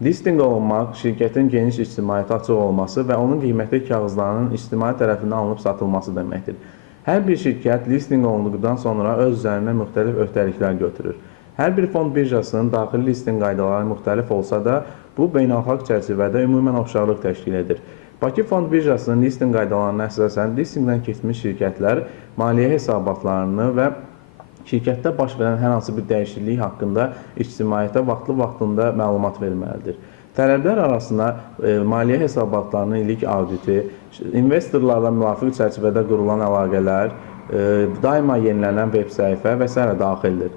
Listinq olunmaq, şirkətin geniş ictimaiyyətə açıq olması və onun qiymətli kağızlarının ictimaiyyət tərəfindən alınıb satılması deməkdir. Hər bir şirkət listinq olunduqdan sonra öz üzərinə müxtəlif öhdəliklər götürür. Hər bir fond birjasının daxili listinq qaydaları müxtəlif olsa da, bu beynəlxalq çərçivədə ümumən oxşarlıq təşkil edir. Bakı Fond Birjasının listinq qaydalarına əsasən listinqdən keçmiş şirkətlər maliyyə hesabatlarını və şirkətdə baş verən hər hansı bir dəyişiklik haqqında ictimaiyyətə vaxtlı-vaxtında məlumat verməlidir. Tələblər arasında maliyyə hesabatlarının illik auditi, investorlarla müvafiq çərçivədə qurulan əlaqələr, daima yenilənən veb səhifə və s. daxildir.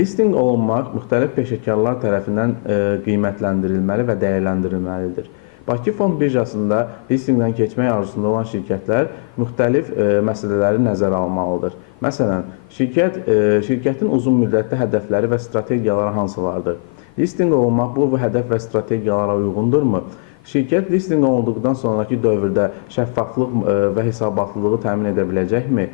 Listinq olunmaq müxtəlif peşəkarlar tərəfindən qiymətləndirilməli və dəyərləndirilməlidir. Bakı Fond Birjasında listinqdən keçmək arzusunda olan şirkətlər müxtəlif məsələləri nəzərə almalıdır. Məsələn, şirkətin uzun müddətli hədəfləri və strategiyaları hansılardır? Listinq olunmaq bu hədəf və strategiyalara uyğundurmu? Şirkət listinq olunduqdan sonraki dövrdə şəffaflıq və hesabatlılığı təmin edə biləcəkmi?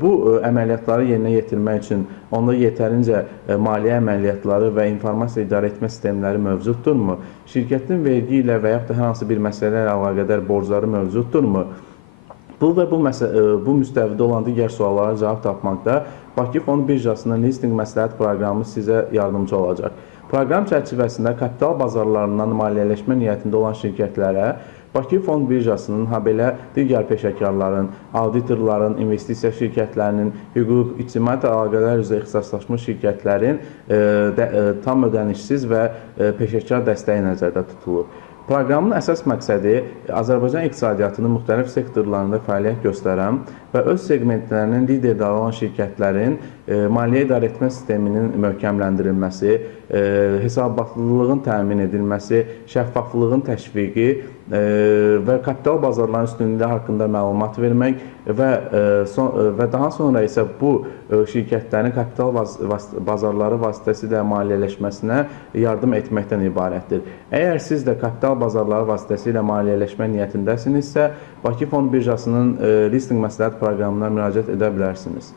Bu əməliyyatları yerinə yetirmək üçün onda yetərincə maliyyə əməliyyatları və informasiya idarə etmə sistemləri mövcuddurmu? Şirkətin vergi ilə və yaxud da hər hansı bir məsələ ilə əlaqədar borcları mövcuddurmu? Bu və bu müstəvidə olan digər suallara cavab tapmaqda Bakı Fond Birjasının listinq məsləhət proqramı sizə yardımcı olacaq. Proqram çərçivəsində kapital bazarlarından maliyyələşmə niyyətində olan şirkətlərə Bakı Fond Birjasının, habelə digər peşəkarların, auditorların, investisiya şirkətlərinin, hüquq, ictimaiyyət əlaqələr üzrə ixtisaslaşmış şirkətlərin tam ödənişsiz və peşəkar dəstəyi nəzərdə tutulur. Proqramın əsas məqsədi Azərbaycan iqtisadiyyatının müxtəlif sektorlarında fəaliyyət göstərən və öz segmentlərinin liderləri olan şirkətlərin maliyyə idarə etmə sisteminin möhkəmləndirilməsi, hesabatlılığın təmin edilməsi, şəffaflığın təşviqi və kapital bazarlarının üstünlüyü haqqında məlumat vermək və daha sonra isə bu şirkətlərin kapital bazarları vasitəsilə maliyyələşməsinə yardım etməkdən ibarətdir. Əgər siz də kapital bazarları vasitəsilə maliyyələşmə niyyətindəsinizsə, Bakı Fond Birjasının listinq məsləhət proqramına müraciət edə bilərsiniz.